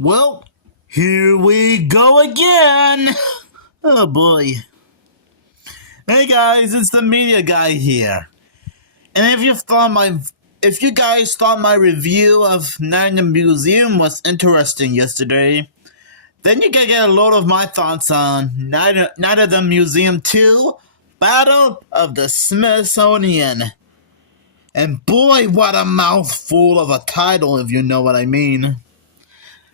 Well, here we go again. Oh boy. Hey guys, it's the media guy here. And if you guys thought my review of Night in the Museum was interesting yesterday, then you can get a load of my thoughts on Night at the Museum 2, Battle of the Smithsonian. And boy, what a mouthful of a title, if you know what I mean.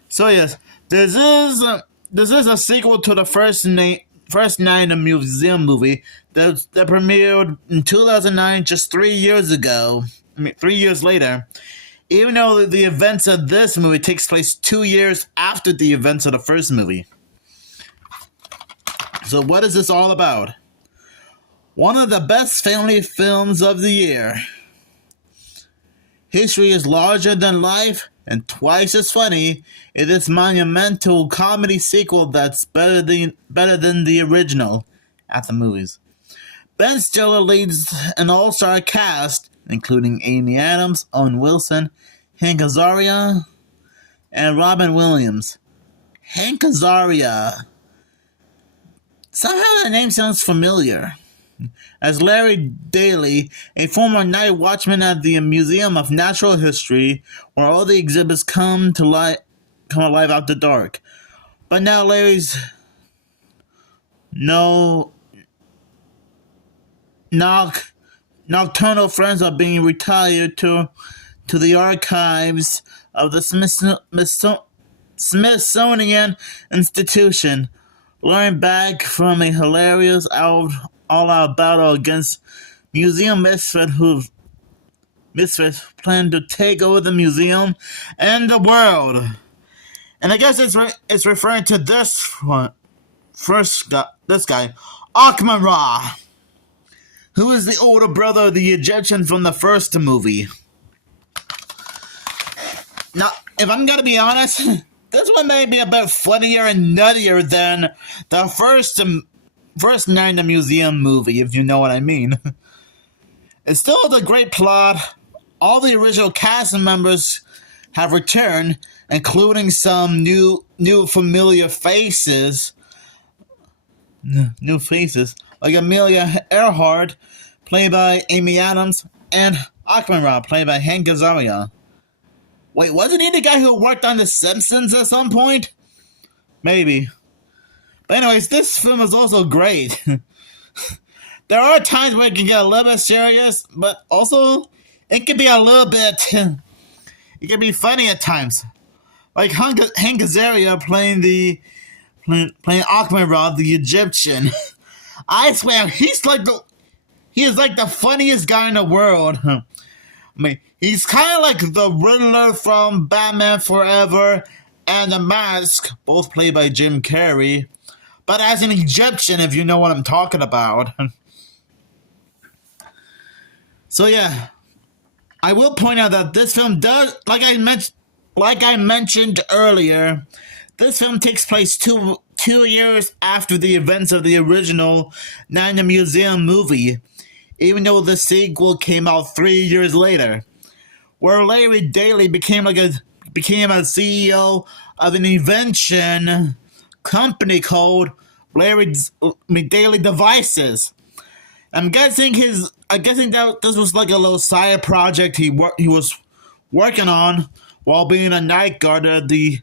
So yes, this is a sequel to the first Night in the Museum movie that premiered in 2009, just 3 years ago. 3 years later. Even though the events of this movie takes place 2 years after the events of the first movie. So what is this all about? One of the best family films of the year. History is larger than life and twice as funny in this monumental comedy sequel that's better than the original at the movies. Ben Stiller leads an all-star cast, including Amy Adams, Owen Wilson, Hank Azaria, and Robin Williams. Hank Azaria. Somehow that name sounds familiar. As Larry Daly, a former night watchman at the Museum of Natural History, where all the exhibits come alive after dark. But now Larry's nocturnal friends are being retired to the archives of the Smithsonian Institution, learn back from a hilarious all-out battle against museum misfits who plan to take over the museum and the world. And I guess it's referring to this guy, Akhman Ra, who is the older brother of the Egyptian from the first movie. Now, if I'm gonna be honest, this one may be a bit funnier and nuttier than the first Night in the Museum movie, if you know what I mean. It still has a great plot. All the original cast members have returned, including some new familiar faces. New faces, like Amelia Earhart, played by Amy Adams, and Akhman Ra, played by Hank Azaria. Wait, wasn't he the guy who worked on The Simpsons at some point? Maybe. But anyways, this film is also great. There are times where it can get a little bit serious, but also it can be a little bit... It can be funny at times. Like Hank Azaria playing Akhman Ra, the Egyptian. I swear, he is like the funniest guy in the world. I mean, he's kind of like the Riddler from Batman Forever and The Mask, both played by Jim Carrey. But as an Egyptian, if you know what I'm talking about. So yeah, I will point out that this film does, like I mentioned earlier, this film takes place two years after the events of the original Night in the Museum movie, even though the sequel came out 3 years later, where Larry Daly became a CEO of an invention company called Larry Daly Devices. I'm guessing that this was like a little side project he was working on while being a night guard at the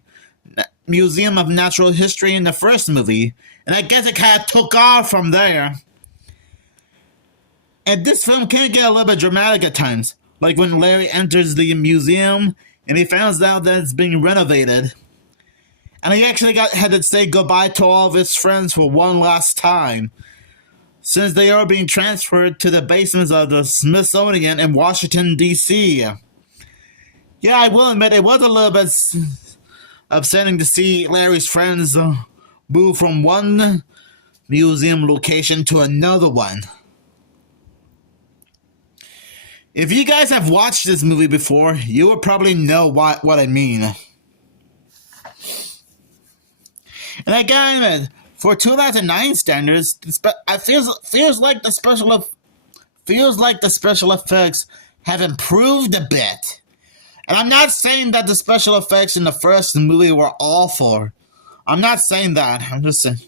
Museum of Natural History in the first movie, and I guess it kind of took off from there. And this film can get a little bit dramatic at times, like when Larry enters the museum and he finds out that it's being renovated. And he actually had to say goodbye to all of his friends for one last time, since they are being transferred to the basements of the Smithsonian in Washington, D.C. Yeah, I will admit it was a little bit upsetting to see Larry's friends move from one museum location to another one. If you guys have watched this movie before, you will probably know what I mean. And I gotta admit, for 2009 standards, it feels like the special effects have improved a bit. And I'm not saying that the special effects in the first movie were awful. I'm not saying that. I'm just saying.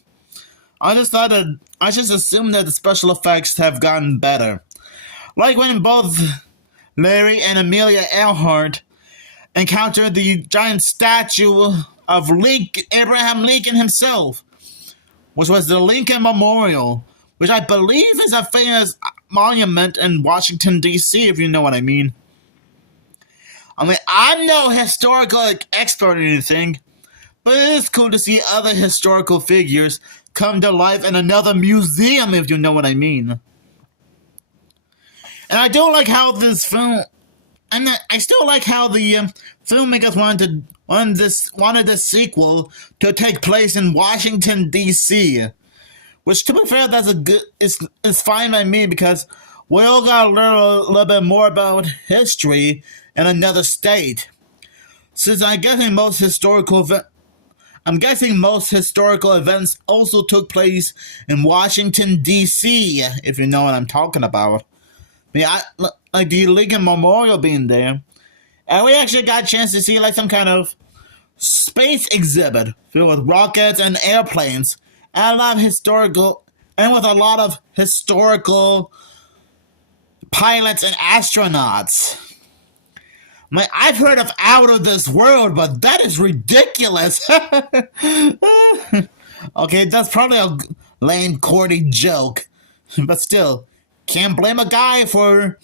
I just thought that I just assumed that the special effects have gotten better. Like when both Larry and Amelia Earhart encountered the giant statue of Abraham Lincoln himself, which was the Lincoln Memorial, which I believe is a famous monument in Washington, D.C., if you know what I mean. I mean, I'm no historical expert or anything, but it is cool to see other historical figures come to life in another museum, if you know what I mean. And I do like how this film, and I still like how the filmmakers wanted this sequel to take place in Washington, D.C., which, to be fair, it's fine by me because we all got to learn a little bit more about history in another state. Since I'm guessing most historical events also took place in Washington, D.C., if you know what I'm talking about. Like the Lincoln Memorial being there. And we actually got a chance to see like some kind of space exhibit filled with rockets and airplanes. And with a lot of historical pilots and astronauts. I've heard of Out of This World, but that is ridiculous. Okay, that's probably a lame, corny joke. But still, can't blame a guy for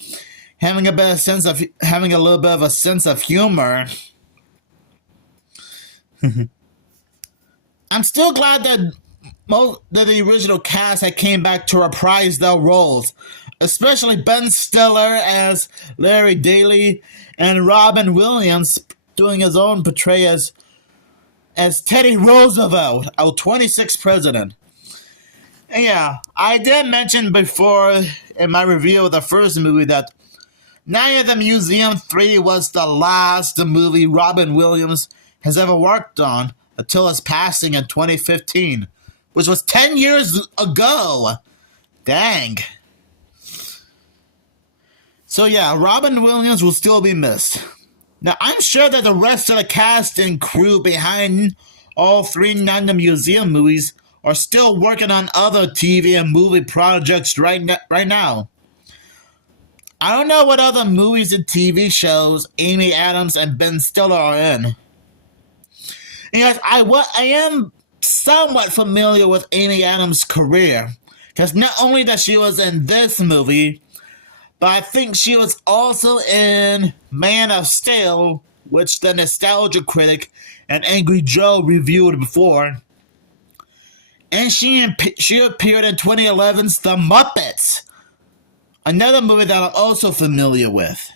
having a little bit of a sense of humor. I'm still glad that the original cast had came back to reprise their roles, especially Ben Stiller as Larry Daly and Robin Williams doing his own portrayal as Teddy Roosevelt, our 26th president. And yeah, I did mention before in my review of the first movie that Night at the Museum 3 was the last movie Robin Williams has ever worked on until his passing in 2015, which was 10 years ago. Dang. So yeah, Robin Williams will still be missed. Now, I'm sure that the rest of the cast and crew behind all three Night at the Museum movies are still working on other TV and movie projects right now. I don't know what other movies and TV shows Amy Adams and Ben Stiller are in. And I am somewhat familiar with Amy Adams' career, because not only that she was in this movie, but I think she was also in Man of Steel, which the Nostalgia Critic and Angry Joe reviewed before. And she appeared in 2011's The Muppets, another movie that I'm also familiar with.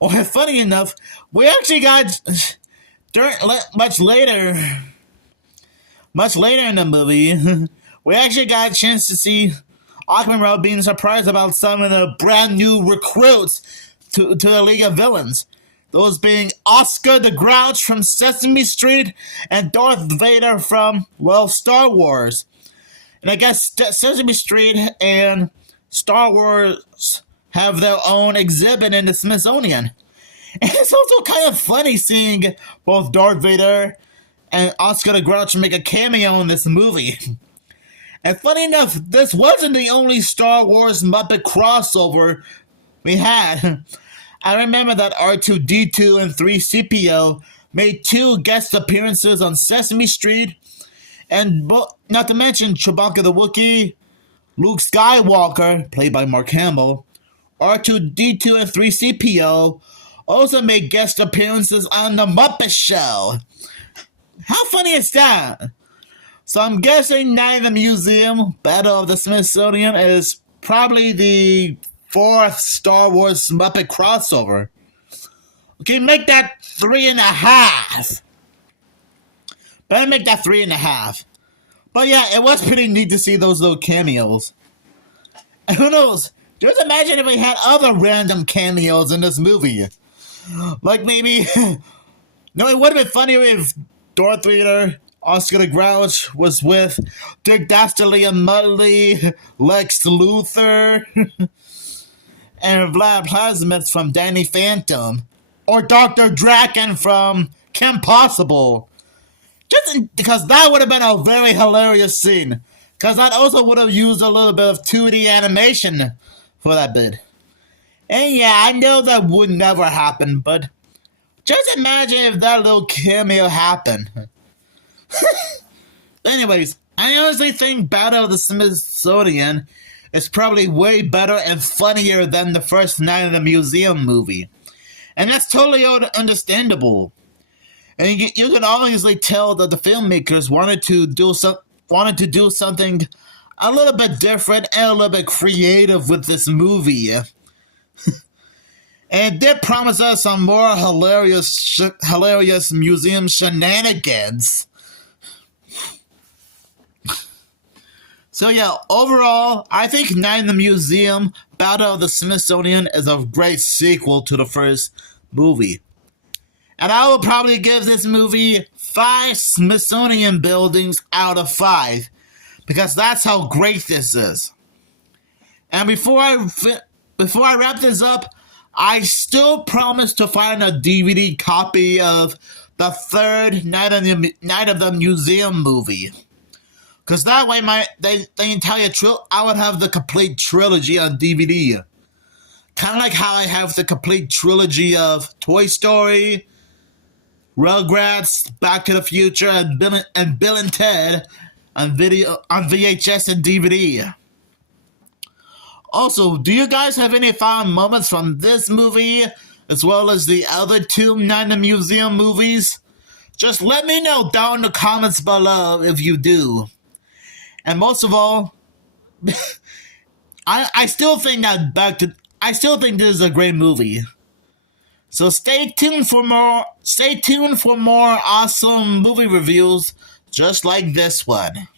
Or funny enough, we actually got much later in the movie, we actually got a chance to see Aquaman being surprised about some of the brand new recruits to the League of Villains. Those being Oscar the Grouch from Sesame Street and Darth Vader from, well, Star Wars. And I guess Sesame Street and Star Wars have their own exhibit in the Smithsonian. And it's also kind of funny seeing both Darth Vader and Oscar the Grouch make a cameo in this movie. And funny enough, this wasn't the only Star Wars Muppet crossover we had. I remember that R2-D2 and 3CPO made 2 guest appearances on Sesame Street, and not to mention Chewbacca the Wookiee, Luke Skywalker, played by Mark Hamill, R2-D2 and 3CPO also made guest appearances on The Muppet Show. How funny is that? So I'm guessing Night at the Museum, Battle of the Smithsonian is probably the 4th Star Wars Muppet crossover. Okay, make that 3.5. Better make that 3.5. But yeah, it was pretty neat to see those little cameos. And who knows? Just imagine if we had other random cameos in this movie. Like maybe... No, it would have been funnier if Darth Vader, Oscar the Grouch was with Dick Dastardly and Mudley, Lex Luthor, and Vlad Plasmid from Danny Phantom. or Dr. Draken from Kim Possible. Because that would have been a very hilarious scene. Because that also would have used a little bit of 2D animation for that bit. And yeah, I know that would never happen, but just imagine if that little cameo happened. Anyways, I honestly think Battle of the Smithsonian is probably way better and funnier than the first Night in the Museum movie. And that's totally understandable. And you can obviously tell that the filmmakers wanted to do something a little bit different and a little bit creative with this movie. And it did promise us some more hilarious museum shenanigans. So yeah, overall, I think Night in the Museum, Battle of the Smithsonian is a great sequel to the first movie. And I will probably give this movie 5 Smithsonian buildings out of 5. Because that's how great this is. And before I wrap this up, I still promise to find a DVD copy of the third Night of the Museum movie. Because that way the entire I would have the complete trilogy on DVD. Kind of like how I have the complete trilogy of Toy Story, Rugrats, Back to the Future, and Bill and Ted on VHS and DVD. Also, do you guys have any fond moments from this movie, as well as the other 2 Night in the Museum movies? Just let me know down in the comments below if you do. And most of all, I still think this is a great movie. So stay tuned for more awesome movie reviews just like this one.